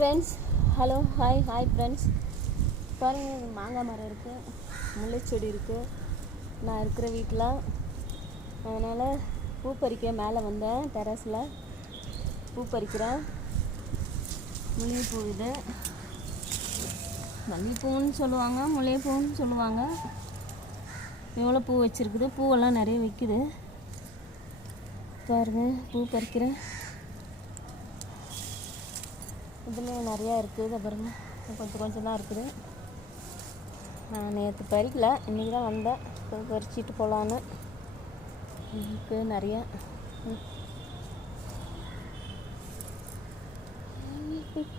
Friends, hello, hi friends. பாருங்கள், மாங்காய் மரம் இருக்குது, முல்லைச்செடி இருக்குது. நான் இருக்கிற வீட்டில், அதனால் பூ பறிக்க மேலே வந்தேன். டெரஸில் பூ பறிக்கிறேன். முல்லைப்பூ, இது மல்லிகைப்பூன்னு சொல்லுவாங்க, முல்லைப்பூன்னு சொல்லுவாங்க. எவ்வளோ பூ வச்சுருக்குது, பூவெல்லாம் நிறைய வைக்குது. பாருங்கள், பூ பறிக்கிறேன். இதுலேயும் நிறையா இருக்குது. அப்புறம் கொஞ்சம் தான் இருக்குது. நான் நேற்று பறிக்கல, இன்றைக்கி தான் வந்தேன். பறிச்சிட்டு போகலான்னு. இருக்குது நிறையா.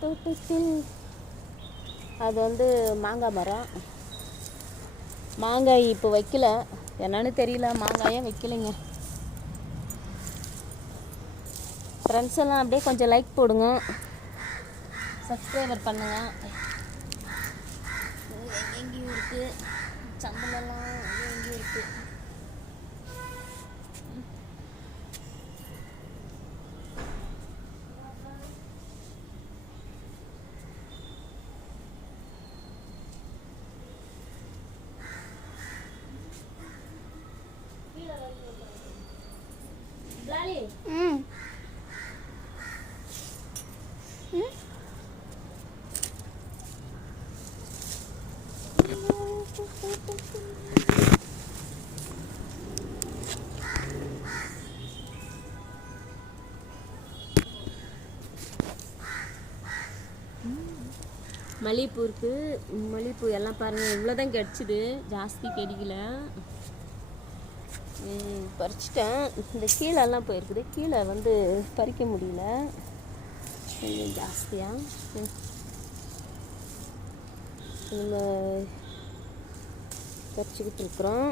தோட்டத்தில் அது வந்து மாங்காய் மரம். மாங்காய் இப்போ வைக்கல, என்னன்னு தெரியல. மாங்காயே வைக்கலைங்க. ஃப்ரெண்ட்ஸ் எல்லாம் அப்படியே கொஞ்சம் லைக் போடுங்க, சப்ஸ்கிரைபர் பண்ணுங்கள். எங்கேயும் இருக்குது, சம்பளம்லாம் எங்கேயும் இருக்குது. மல்லிகைப்பூ இருக்குது. மல்லிகைப்பூ எல்லாம் பாருங்கள், இவ்வளோதான் கிடச்சிது, ஜாஸ்தி கிடைக்கல. பறிச்சிட்டேன். இந்த கீழெல்லாம் போயிருக்குது, கீழே வந்து பறிக்க முடியல, கொஞ்சம் ஜாஸ்தியாக. நம்ம பறிச்சுக்கிட்டு இருக்கிறோம்.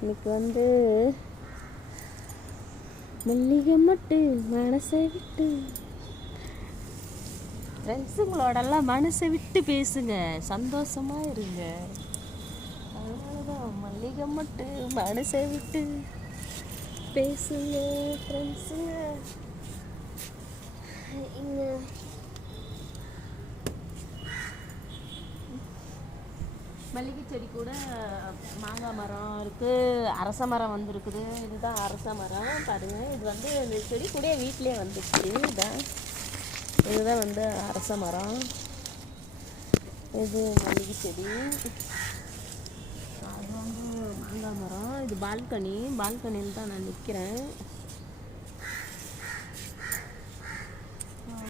இன்னைக்கு வந்து மல்லிகை மட்டு மனசை விட்டு. ஃப்ரெண்ட்ஸுங்களோடெல்லாம் மனசை விட்டு பேசுங்க, சந்தோஷமாக இருங்க. அதனாலதான் மல்லிகை மட்டு மனசை விட்டு பேசுங்க ஃப்ரெண்ட்ஸுங்க. இங்கே மல்லிகை செடி கூட மாங்காய் மரம் இருக்குது, அரச மரம் வந்துருக்குது. இதுதான் அரச மரம். பாருங்கள், இது வந்து இந்த செடி கூட வீட்டிலே வந்துச்சு. இதுதான் வந்து அரச மரம். இது மல்லிகை செடி, அது வந்து மாங்காய் மரம். இது பால்கனியில் தான் நான் நிற்கிறேன்.